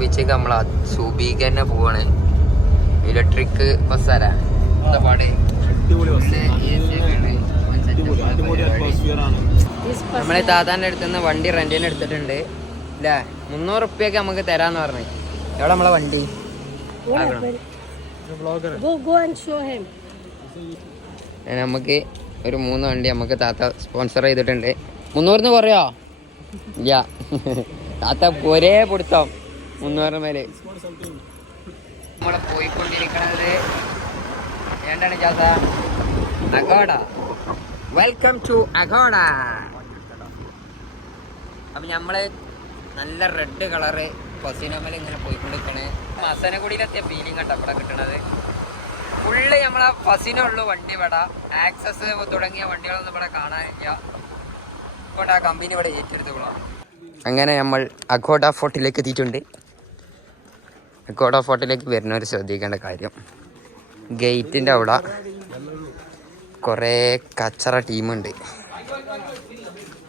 ബീച്ചേക്ക് നമ്മൾ സൂബിക്ക് തന്നെ പോവാണ്. ഇലക്ട്രിക് ബസ്സാരാ ബസ് പരിപാടി. നമ്മളെ താത്താന്റെ അടുത്ത് നിന്ന് വണ്ടി റെന്റിന് എടുത്തിട്ടുണ്ട്. അല്ലേ മുന്നൂറ് ഉറുപ്പ്യൊക്കെ നമുക്ക് തരാന്ന് പറഞ്ഞു. എവിടെ നമ്മളെ വണ്ടി. നമുക്ക് ഒരു മൂന്ന് വണ്ടി നമുക്ക് താത്ത സ്പോൺസർ ചെയ്തിട്ടുണ്ട്. മുന്നൂറിന് കുറയോ? ഇല്ല. താത്ത ഒരേ പിടുത്തം. മുന്നൂറിന് മേലെ നമ്മളെ പോയിക്കൊണ്ടിരിക്കണത് എന്താണ് ജാസ? അഗോഡ. Welcome to Aguada. അപ്പൊ നമ്മൾ നല്ല റെഡ് കളറ് ബസ്സിനമ്മൽ ഇങ്ങനെ പോയിക്കൊണ്ടിരിക്കണേ. മസനഗുഡിയിലെത്തിയ ഫീലിംഗ് കണ്ട ഇവിടെ കിട്ടണത്? ഫുള്ള് നമ്മളെ ബസ്സിനുള്ളൂ വണ്ടി ഇവിടെ. ആക്സസ് തുടങ്ങിയ വണ്ടികളൊന്നും ഇവിടെ കാണാനില്ല ഇപ്പോൾ ആ കമ്പനി ഇവിടെ ഏറ്റെടുത്തോളാം അങ്ങനെ നമ്മൾ അഗോഡ ഫോർട്ടിലേക്ക് എത്തിയിട്ടുണ്ട്. അഗോഡ ഫോർട്ടിലേക്ക് വരുന്നവർ ശ്രദ്ധിക്കേണ്ട കാര്യം. ഗേറ്റിന്റെ അവിടെ കുറേ കച്ചറ ടീമുണ്ട്.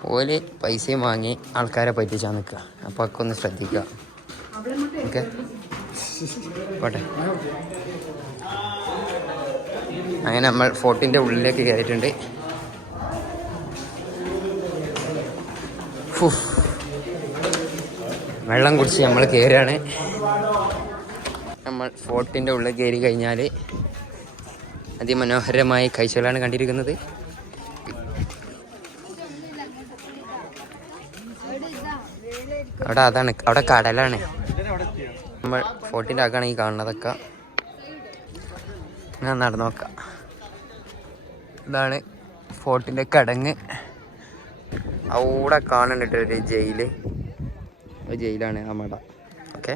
ഓൽ പൈസയും വാങ്ങി ആൾക്കാരെ പറ്റിച്ചാൽ നിൽക്കുക. അപ്പോൾ ഒക്കെ ഒന്ന് ശ്രദ്ധിക്കുക. ഓക്കെ? പോട്ടെ. അങ്ങനെ നമ്മൾ ഫോർട്ടിന്റെ ഉള്ളിലേക്ക് കയറിയിട്ടുണ്ട്. വെള്ളം കുടിച്ച് നമ്മൾ കയറുകയാണ്. നമ്മൾ ഫോർട്ടിന്റെ ഉള്ളിൽ കയറി കഴിഞ്ഞാൽ അതിമനോഹരമായ കാഴ്ചകളാണ് കണ്ടിരിക്കുന്നത്. അവിടെ അതാണ് അവിടെ കടലാണ്. നമ്മൾ ഫോർട്ടിന്റെ ആക്കാണ് ഈ കാണുന്നതൊക്കെ. ഞാൻ നടന്നു നോക്കാം. ഇതാണ് ഫോർട്ടിന്റെ കടങ്ങ്. അവിടെ കാണുന്നുണ്ട് ഒരു ജയിൽ. ജയിലാണ് ആ മട ഓക്കെ.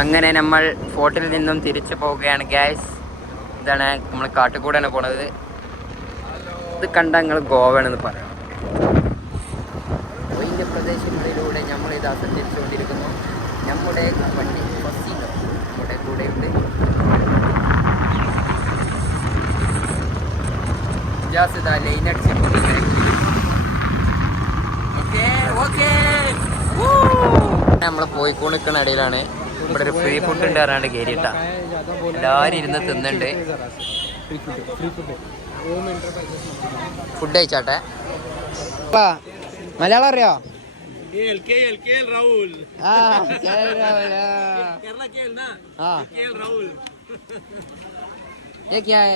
അങ്ങനെ നമ്മൾ ഫോർട്ടിൽ നിന്നും തിരിച്ചു പോവുകയാണ് ഗ്യാസ് ഇതാണ് നമ്മൾ കാട്ടുകൂടാണ് പോണത്. ഇത് കണ്ട നിങ്ങൾ ഗോവയാണെന്ന് പറയണം ഒയിന്റെ പ്രദേശങ്ങളിലൂടെ നമ്മൾ ഇത് അസഞ്ചരിച്ചുകൊണ്ടിരിക്കുന്നു നമ്മുടെ വണ്ടി നമ്മുടെ കൂടെയുണ്ട്. ജാസ് ഇതാ ലൈൻ നമ്മൾ പോയിക്കൊണ്ടിരിക്കുന്ന ഇടയിലാണ്. ഇവിടെ ഒരു ഫ്രീ ഫുഡ് ഉണ്ട് പറഞ്ഞാണ്ട് കയറിയിട്ട എല്ലാവരും ഇരുന്ന് തിന്നുണ്ട് ഫുഡ് കഴിച്ചാട്ടെ മലയാളം അറിയോ KL, KL, KL Raúl. ആ കേരള രാഹുൽ, ആ. Kerala KL na. ആ KL Raúl. ये क्या है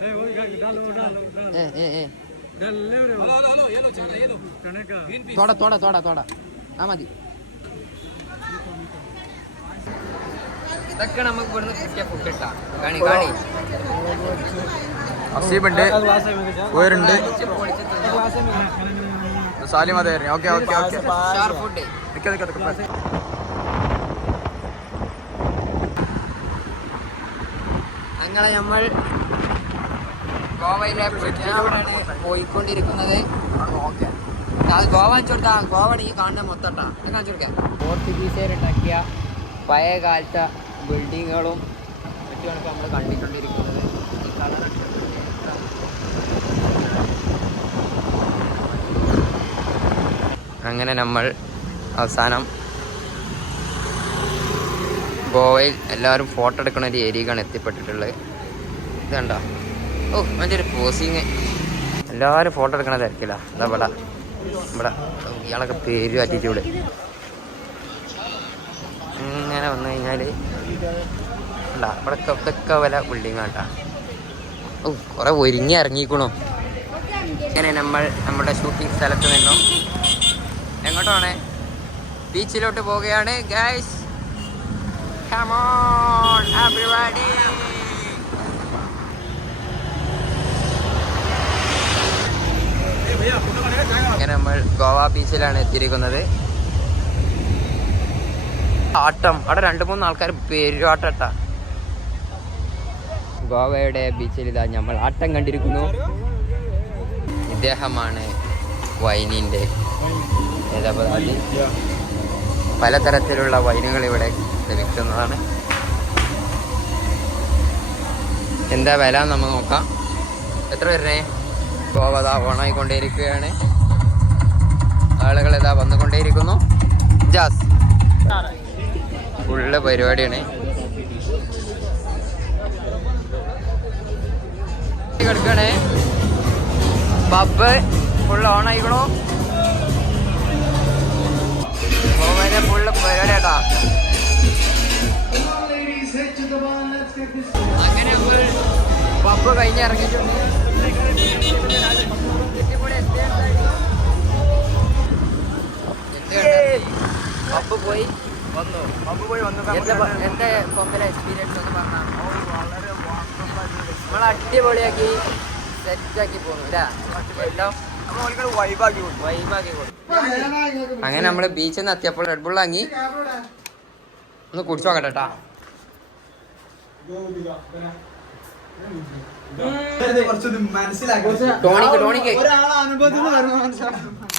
Hey, oiga, dalo, dalo, dalo. ए ए ए Dalo, libre. Hello, hello, hello. Yellow, chana, yellow. Chana ka. Green piece. थोड़ा थोड़ा थोड़ा थोड़ा ആ മതി ഇതൊക്കെ നമുക്ക് ഇവിടുന്ന് കിട്ടിയ ഫുഡ് കിട്ടാം കാണി കാണി. അസീബുണ്ട് തിന്നു. സാലിം അതെ ഓക്കെ ഓക്കെ ഓക്കെ. ഫുഡ് അങ്ങനെ നമ്മൾ ഗോവയിലെ പോയിക്കൊണ്ടിരിക്കുന്നത്. അത് ഗോവ കാണിച്ചു കൊടുത്താ ഗോവ ഈ കാണുന്ന മൊത്തട്ടാ. എന്നാ കാണിച്ചു കൊടുക്കാം. പോർച്ചുഗീസുകാരുണ്ടാക്കിയ പഴയ കാലത്തെ ബിൽഡിങ്ങുകളും മറ്റുമാണ് നമ്മൾ കണ്ടിട്ടുണ്ടിരിക്കുന്നത്. ഈ കളർ അങ്ങനെ നമ്മൾ അവസാനം ഗോവയിൽ എല്ലാവരും ഫോട്ടോ എടുക്കുന്ന ഒരു ഏരിയക്കാണ് എത്തിപ്പെട്ടിട്ടുള്ളത്. ഇതുണ്ടോ ഓ ഒരു പോസിങ് എല്ലാവരും ഫോട്ടോ എടുക്കണ തിരക്കില്ല ഇതാ ഇവിടെ. ഇവിടെ. ഇയാളൊക്കെ പേര് ആറ്റിറ്റ്യൂഡ് ഇങ്ങനെ വന്നു കഴിഞ്ഞാൽ ഉണ്ടാ ഇവിടെ ഇതൊക്കെ വില ബിൽഡിങ് ആട്ടാ ഓ കുറെ ഒരുങ്ങി ഇറങ്ങിക്കണു. ഇങ്ങനെ നമ്മൾ നമ്മുടെ ഷൂട്ടിംഗ് സ്ഥലത്ത് നിന്നും. എങ്ങോട്ടാണ് ബീച്ചിലോട്ട് പോവുകയാണ് ഗൈസ്! അങ്ങനെ നമ്മൾ ഗോവ ബീച്ചിലാണ് എത്തിയിരിക്കുന്നത്. ആട്ടം. അവിടെ രണ്ട് മൂന്ന് ആൾക്കാർ പെരുവാട്ടട്ട. ഗോവയുടെ ബീച്ചിൽ ഇതാ നമ്മൾ ആട്ടം കണ്ടിരിക്കുന്നു. ഇദ്ദേഹമാണ് വൈനിന്റെ പലതരത്തിലുള്ള വൈനുകൾ ഇവിടെ ലഭിക്കുന്നതാണ്. എന്താ വില നമുക്ക് നോക്കാം. എത്ര വരുന്നേ ഗോവത ഓണായിക്കൊണ്ടേയിരിക്കുകയാണ്. ആളുകൾ ഇതാ വന്നുകൊണ്ടേയിരിക്കുന്നു. ജാസ്. ഫുള്ള് പരിപാടിയാണ്. കിടക്കണേ. പബ് ഫുള്ള് ഓൺ ആയിക്കണോ. ഫുള്ള് പരിപാടി കേട്ടാ അങ്ങനെ പബ് കഴിഞ്ഞ് ഇറങ്ങിയിട്ടുണ്ട്. പബ് പോയി. വന്നു. പമ്പ് പോയി വന്നു. എന്താ പ- എന്താ കൊമ്പല എക്സ്പീരിയൻസ് ഒന്ന് പറഞ്ഞാൽ നമ്മൾ അടിപൊളിയാക്കി സെറ്റാക്കി പോകുന്നു അല്ലേ എല്ലാം വൈബാക്കി വൈബാക്കി കൊടുത്തു. അങ്ങനെ നമ്മൾ ബീച്ചിൽ നിന്ന് എത്തിയപ്പോൾ റെഡ് ബുൾ വാങ്ങി. ഒന്ന് കുടിച്ചു നോക്കട്ടെ ട്ടാ. കുറച്ചൊന്ന് മനസ്സിലാക്കി. Tonic tonic. ഒരാളെ അനുഭവത്തിൽ